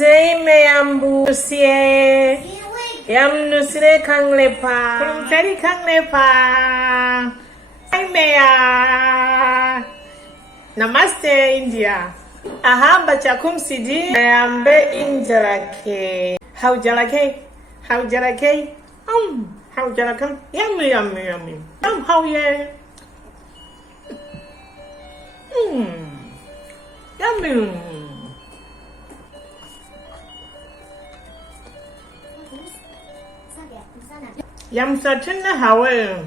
Kurumzei yambu sie. Yam nusire kanglepa. Kurumzeri kanglepa. Hi Meya. Namaste India. Ahamba chakum sidi. Ambe injalake. How jalake? How jalake? How jalake? Yummy. How ye? Yummy. Yum satin na hawe.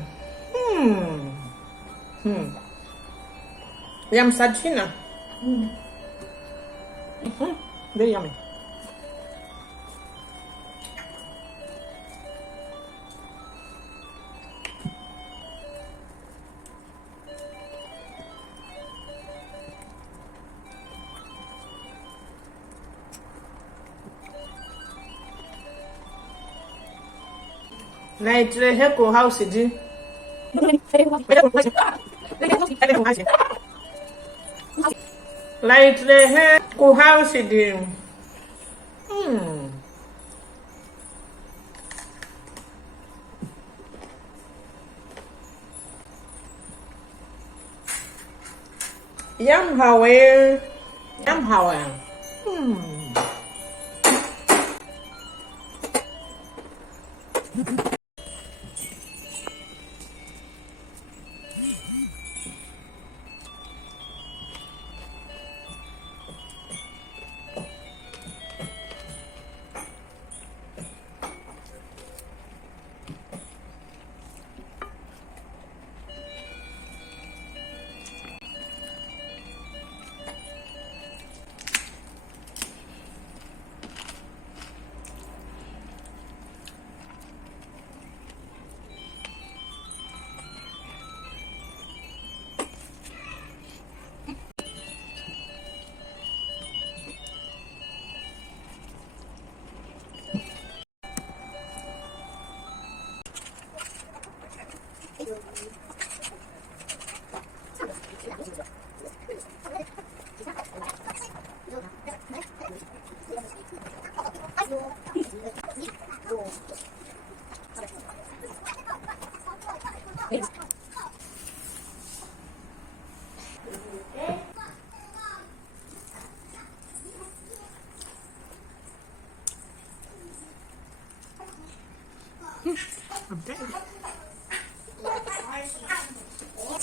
Yum satina. Very yummy. Night heko house di. Light heko house di. Yum hawe.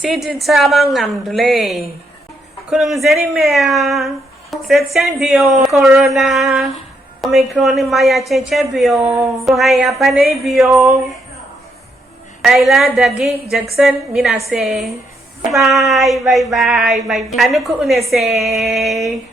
Siti tama ngamdule. Kurumzeri Meya. Section bio corona. Omicron maya cheche bio. Ohaya pane bio. Ayla Dagi Jackson Minase. Bye. Anuku unese.